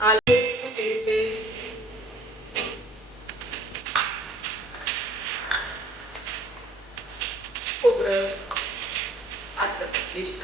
आलं खोबरं अद्रक पेस्ट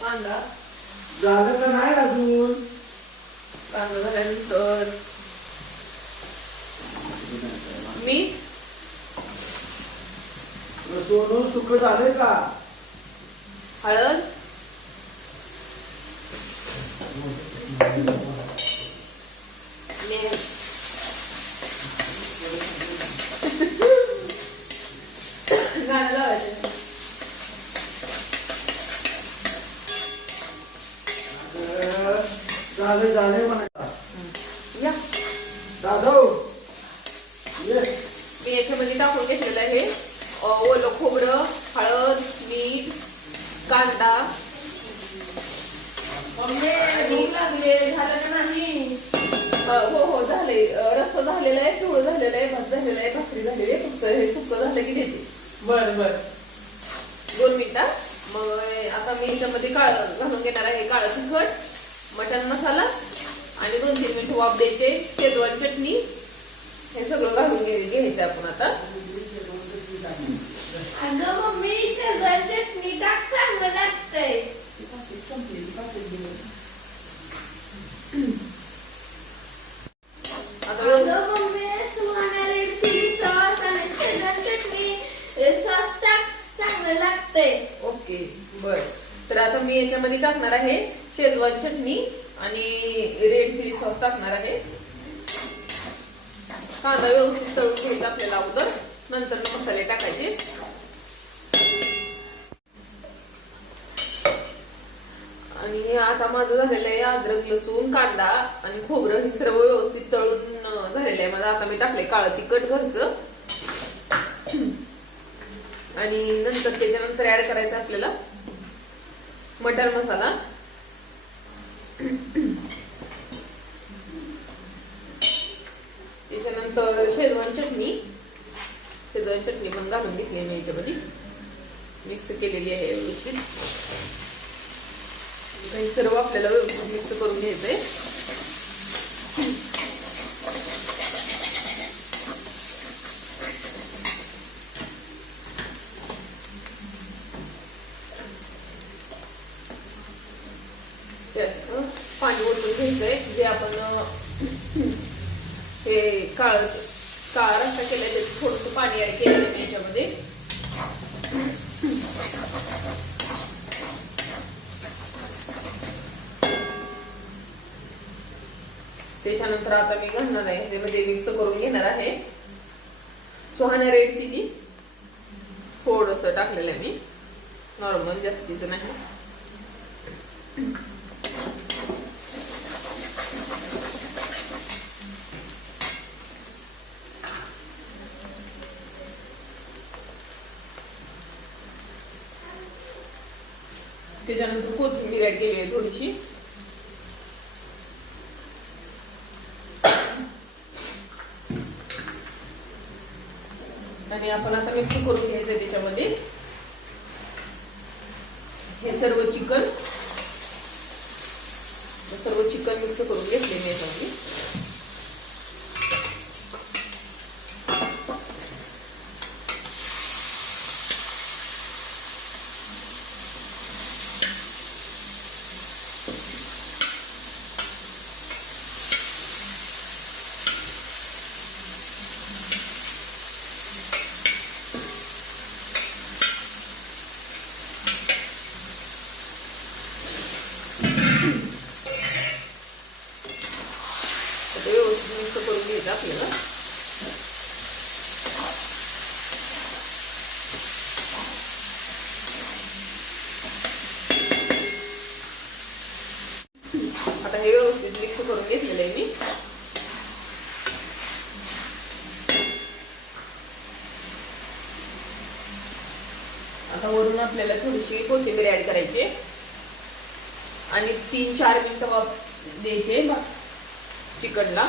कांदा झालं तर नाही अजून. कांदा झाल्यानंतर. मीठ सोनं सुख झालंय का? हळद? झालंय झालंय म्हणायचा या. दादव ये. मी याच्यामध्ये टाकून घेतलेलं आहे. ओलं खोबरं हळद मीठ कांदा. हो हो झाले. रस्सा झालेला आहे पिवळं झालेलं आहे भात झालेला आहे भाकरी झालेली आहे. फक्त हे सुक्क झालं की देते. बर बर. दोन मिनिटात मग आता मी याच्यामध्ये काळ घालून घेणार आहे काळं तिखट. मटण मसाला आणि दोन तीन मिनिट वाफ द्यायचे शेजवान चटणी. हे सगळं घालून घ्यायचं आपण आता. अगं मम्मी चटणी टाक चांगलं लागतंय. ओके बर. तर आता मी याच्यामध्ये टाकणार आहे शेजवान चटणी आणि रेड चिली सॉस टाकणार आहे. कांदा व्यवस्थित तळून घ्यायचा आपल्याला अगोदर. नंतर मसाले टाकायचे. आणि आता माझं झालेलं आहे अद्रक लसूण कांदा आणि खोबरं. हे सर्व व्यवस्थित तळून झालेलं आहे. माझं आता मी टाकले काळं तिखट घरचं. आणि नंतर त्याच्यानंतर ऍड करायचं आपल्याला मटर मसाला. त्याच्यानंतर शेजवान चटणी. शेजवान चटणी पण घालून घेतली मी याच्यामध्ये. मिक्स केलेली आहे व्यवस्थित. काही सर्व आपल्याला व्यवस्थित मिक्स करून घ्यायचंय. जास्त पाणी ओतून घ्यायचंय जे आपण हे काळ काळा रस्ता केलाय त्याचं थोडस पाणी ऍड केलं त्याच्यामध्ये त्याच्यानंतर आता मी घालणार आहे ह्याच्यामध्ये मिक्स करून घेणार आहे सुहाण्या रेड चिली थोडस टाकलेलं आहे मी नॉर्मल जास्तीचं नाही त्याच्यानंतर कोथिंबीर ऍड केली आहे थोडीशी. आणि आपण आता मिक्स करून घ्यायचं त्याच्यामध्ये. हे सर्व चिकन. सर्व चिकन मिक्स करून घेतले मी याच्यामध्ये आता हे व्यवस्थित मिक्स करून घेतलेलं आहे मी. आता वरून आपल्याला थोडीशी कोथिंबीर ऍड करायची आणि तीन चार मिनिटं द्यायचे चिकनला.